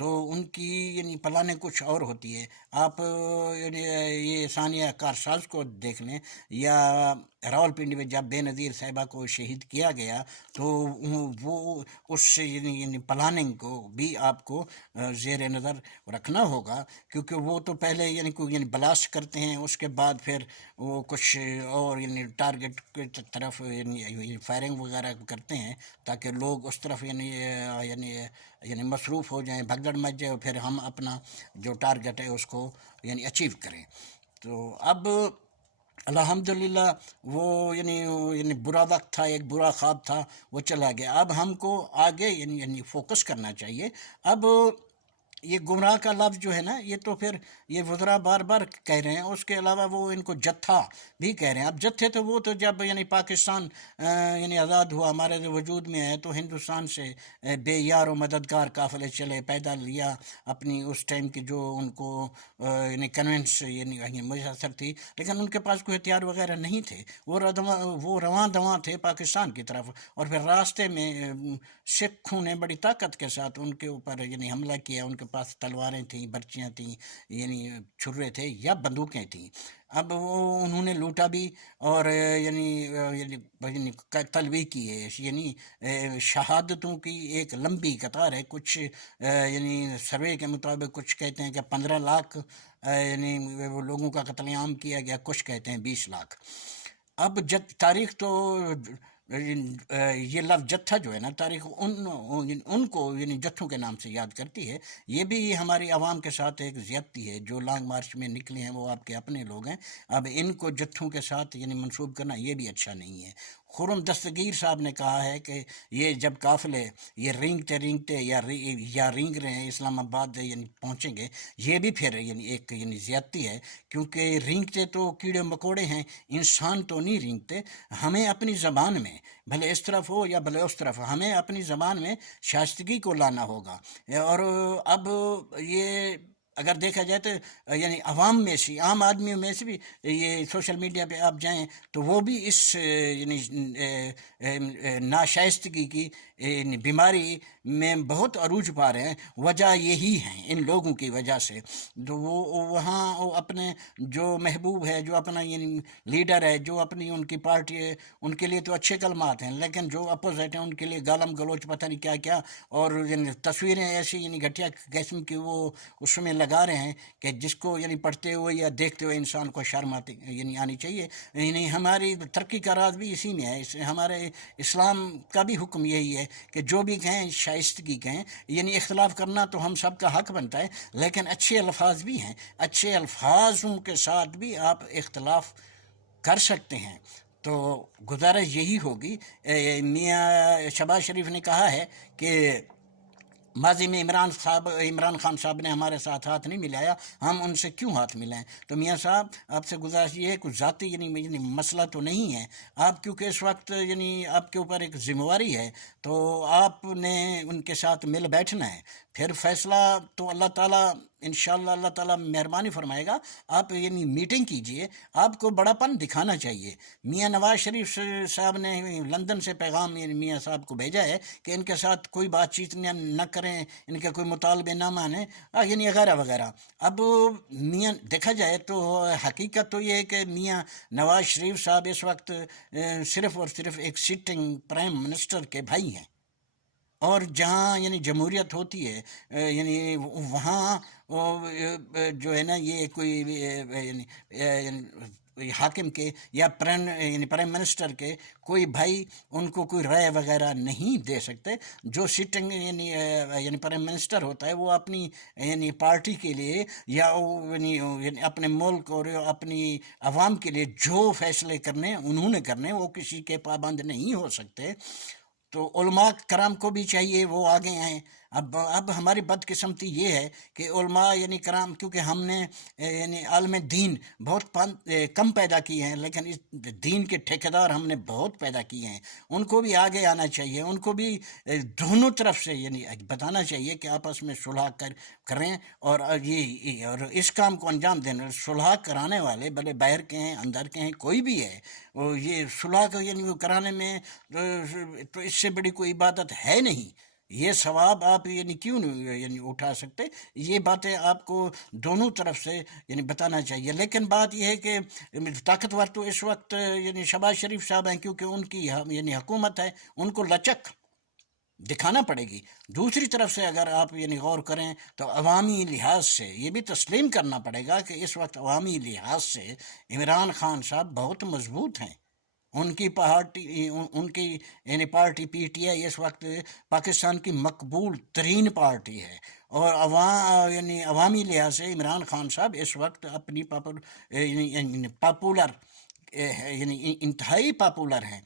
تو ان کی یعنی پلانیں کچھ اور ہوتی ہے. آپ یعنی یہ ثانیہ کارساز کو دیکھ لیں، یا راول پنڈی میں جب بے نظیر صاحبہ کو شہید کیا گیا تو وہ اس یعنی پلاننگ کو بھی آپ کو زیر نظر رکھنا ہوگا، کیونکہ وہ تو پہلے یعنی بلاسٹ کرتے ہیں، اس کے بعد پھر وہ کچھ اور یعنی ٹارگٹ کی طرف یعنی فائرنگ وغیرہ کرتے ہیں تاکہ لوگ اس طرف یعنی مصروف ہو جائیں، بھگدڑ مچ جائے، اور پھر ہم اپنا جو ٹارگٹ ہے اس کو یعنی اچیو کریں. تو اب الحمدللہ وہ یعنی برا وقت تھا، ایک برا خواب تھا، وہ چلا گیا. اب ہم کو آگے یعنی فوکس کرنا چاہیے. اب یہ گمراہ کا لفظ جو ہے نا، یہ تو پھر یہ وزراء بار بار کہہ رہے ہیں، اس کے علاوہ وہ ان کو جتھا بھی کہہ رہے ہیں. اب جتھے تو وہ تو جب یعنی پاکستان یعنی آزاد ہوا، ہمارے وجود میں ہے، تو ہندوستان سے بے یار و مددگار قافلے چلے، پیدل یا اپنی اس ٹائم کی جو ان کو یعنی کنوینس یعنی میسر تھی، لیکن ان کے پاس کوئی ہتھیار وغیرہ نہیں تھے. وہ رواں دواں تھے پاکستان کی طرف. اور پھر راستے میں سکھوں نے بڑی طاقت کے ساتھ ان کے اوپر یعنی حملہ کیا. ان کے پاس تلواریں تھیں، برچیاں تھیں، یعنی چھرے تھے یا بندوقیں تھیں. اب وہ انہوں نے لوٹا بھی، اور یعنی قتل بھی کیے. یعنی شہادتوں کی ایک لمبی قطار ہے. کچھ یعنی سروے کے مطابق کچھ کہتے ہیں کہ 15 لاکھ یعنی وہ لوگوں کا قتل عام کیا گیا، کچھ کہتے ہیں 20 لاکھ. اب تاریخ تو یہ لفظ جتھا جو ہے نا، تاریخ ان کو یعنی جتھوں کے نام سے یاد کرتی ہے. یہ بھی ہماری عوام کے ساتھ ایک زیادتی ہے. جو لانگ مارچ میں نکلے ہیں وہ آپ کے اپنے لوگ ہیں. اب ان کو جتھوں کے ساتھ یعنی منسوب کرنا یہ بھی اچھا نہیں ہے. خرم دستگیر صاحب نے کہا ہے کہ یہ جب قافلے یہ رینگتے یا رینگ رہے ہیں اسلام آباد یعنی پہنچیں گے، یہ بھی پھر یعنی ایک یعنی زیادتی ہے، کیونکہ رینگتے تو کیڑے مکوڑے ہیں، انسان تو نہیں رینگتے. ہمیں اپنی زبان میں بھلے اس طرف ہو یا بھلے اس طرف، ہمیں اپنی زبان میں شائستگی کو لانا ہوگا. اور اب یہ اگر دیکھا جائے تو یعنی عوام میں سے، عام آدمیوں میں سے بھی یہ سوشل میڈیا پہ آپ جائیں تو وہ بھی اس یعنی ناشائستگی کی بیماری میں بہت عروج پا رہے ہیں. وجہ یہی ہیں ان لوگوں کی وجہ سے. تو وہ وہاں اپنے جو محبوب ہے، جو اپنا یعنی لیڈر ہے، جو اپنی ان کی پارٹی ہے، ان کے لیے تو اچھے کلمات ہیں، لیکن جو اپوزٹ ہیں ان کے لیے گالم گلوچ پتہ نہیں کیا کیا، اور یعنی تصویریں ایسی یعنی گھٹیا قسم کی وہ اس میں لگا رہے ہیں کہ جس کو یعنی پڑھتے ہوئے یا دیکھتے ہوئے انسان کو شرم یعنی آنی چاہیے. یعنی ہماری ترقی کا راز بھی اسی میں ہے. ہمارے اسلام کا بھی حکم یہی ہے کہ جو بھی کہیں شائستگی کہیں. یعنی اختلاف کرنا تو ہم سب کا حق بنتا ہے، لیکن اچھے الفاظ بھی ہیں، اچھے الفاظوں کے ساتھ بھی آپ اختلاف کر سکتے ہیں. تو گزارش یہی ہوگی. میاں شہباز شریف نے کہا ہے کہ ماضی میں عمران خان صاحب نے ہمارے ساتھ ہاتھ نہیں ملایا، ہم ان سے کیوں ہاتھ ملائیں. تو میاں صاحب آپ سے گزارش یہ ہے، کچھ ذاتی یعنی مسئلہ تو نہیں ہے آپ، کیونکہ اس وقت یعنی آپ کے اوپر ایک ذمہ داری ہے، تو آپ نے ان کے ساتھ مل بیٹھنا ہے. پھر فیصلہ تو اللہ تعالیٰ انشاءاللہ اللہ تعالیٰ مہربانی فرمائے گا. آپ یعنی میٹنگ کیجئے، آپ کو بڑا پن دکھانا چاہیے. میاں نواز شریف صاحب نے لندن سے پیغام میاں صاحب کو بھیجا ہے کہ ان کے ساتھ کوئی بات چیت نہ کریں، ان کے کوئی مطالبے نہ مانیں، یعنی وغیرہ وغیرہ. اب میاں دیکھا جائے تو حقیقت تو یہ ہے کہ میاں نواز شریف صاحب اس وقت صرف اور صرف ایک سٹنگ پرائم منسٹر کے بھائی ہیں. اور جہاں یعنی جمہوریت ہوتی ہے یعنی وہاں جو ہے نا یہ کوئی یعنی حاکم کے یا یعنی پرائم منسٹر کے کوئی بھائی ان کو کوئی رائے وغیرہ نہیں دے سکتے. جو سٹنگ یعنی پرائم منسٹر ہوتا ہے وہ اپنی یعنی پارٹی کے لیے یا یعنی اپنے ملک اور اپنی عوام کے لیے جو فیصلے کرنے انہوں نے کرنے، وہ کسی کے پابند نہیں ہو سکتے. تو علماء کرام کو بھی چاہیے وہ آگے آئیں. اب ہماری بدقسمتی یہ ہے کہ علماء یعنی کرام، کیونکہ ہم نے یعنی عالم دین بہت کم پیدا کیے ہیں، لیکن اس دین کے ٹھیکیدار ہم نے بہت پیدا کیے ہیں. ان کو بھی آگے آنا چاہیے، ان کو بھی دونوں طرف سے یعنی بتانا چاہیے کہ آپس میں صلح کریں اور اس کام کو انجام دینا. صلح کرانے والے بھلے باہر کے ہیں اندر کے ہیں کوئی بھی ہے، یہ صلح کو یعنی کرانے میں تو اس سے بڑی کوئی عبادت ہے نہیں. یہ ثواب آپ یعنی کیوں نہیں یعنی اٹھا سکتے؟ یہ باتیں آپ کو دونوں طرف سے یعنی بتانا چاہیے. لیکن بات یہ ہے کہ طاقتور تو اس وقت یعنی شہباز شریف صاحب ہیں، کیونکہ ان کی یعنی حکومت ہے، ان کو لچک دکھانا پڑے گی. دوسری طرف سے اگر آپ یعنی غور کریں تو عوامی لحاظ سے یہ بھی تسلیم کرنا پڑے گا کہ اس وقت عوامی لحاظ سے عمران خان صاحب بہت مضبوط ہیں. ان کی یعنی پارٹی پی ٹی آئی اس وقت پاکستان کی مقبول ترین پارٹی ہے، اور یعنی عوامی لحاظ سے عمران خان صاحب اس وقت اپنی پاپولر یعنی انتہائی پاپولر ہیں.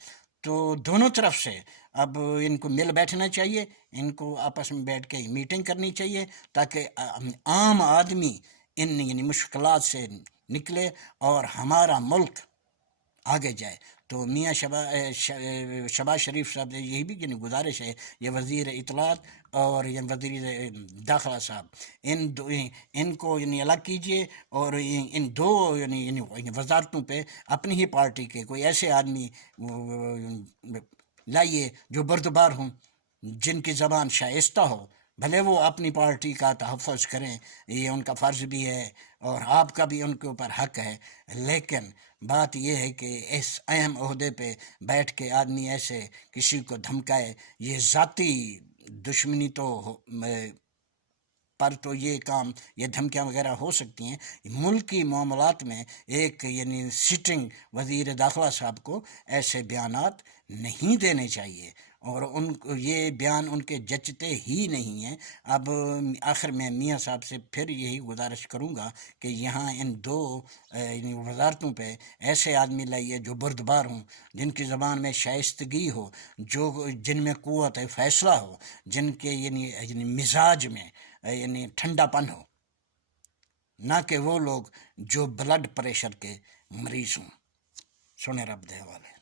تو دونوں طرف سے اب ان کو مل بیٹھنا چاہیے، ان کو آپس میں بیٹھ کے میٹنگ کرنی چاہیے تاکہ عام آدمی ان یعنی مشکلات سے نکلے اور ہمارا ملک آگے جائے. تو میاں شہباز شریف صاحب سے یہی بھی یعنی گزارش ہے، یہ وزیر اطلاعات اور یہ وزیر داخلہ صاحب ان کو یعنی الگ کیجیے، اور ان دو یعنی وزارتوں پہ اپنی ہی پارٹی کے کوئی ایسے آدمی لائیے جو بردبار ہوں، جن کی زبان شائستہ ہو. بھلے وہ اپنی پارٹی کا تحفظ کریں، یہ ان کا فرض بھی ہے اور آپ کا بھی ان کے اوپر حق ہے، لیکن بات یہ ہے کہ اس اہم عہدے پہ بیٹھ کے آدمی ایسے کسی کو دھمکائے، یہ ذاتی دشمنی پر تو یہ کام، یہ دھمکیاں وغیرہ ہو سکتی ہیں. ملکی معاملات میں ایک یعنی سٹنگ وزیر داخلہ صاحب کو ایسے بیانات نہیں دینے چاہیے، اور یہ بیان ان کے جچتے ہی نہیں ہیں. اب آخر میں میاں صاحب سے پھر یہی گزارش کروں گا کہ یہاں ان دو وزارتوں پہ ایسے آدمی لائیے جو بردبار ہوں، جن کی زبان میں شائستگی ہو، جن میں قوت فیصلہ ہو، جن کے یعنی مزاج میں یعنی ٹھنڈا پن ہو، نہ کہ وہ لوگ جو بلڈ پریشر کے مریض ہوں. سنے رب دے والے.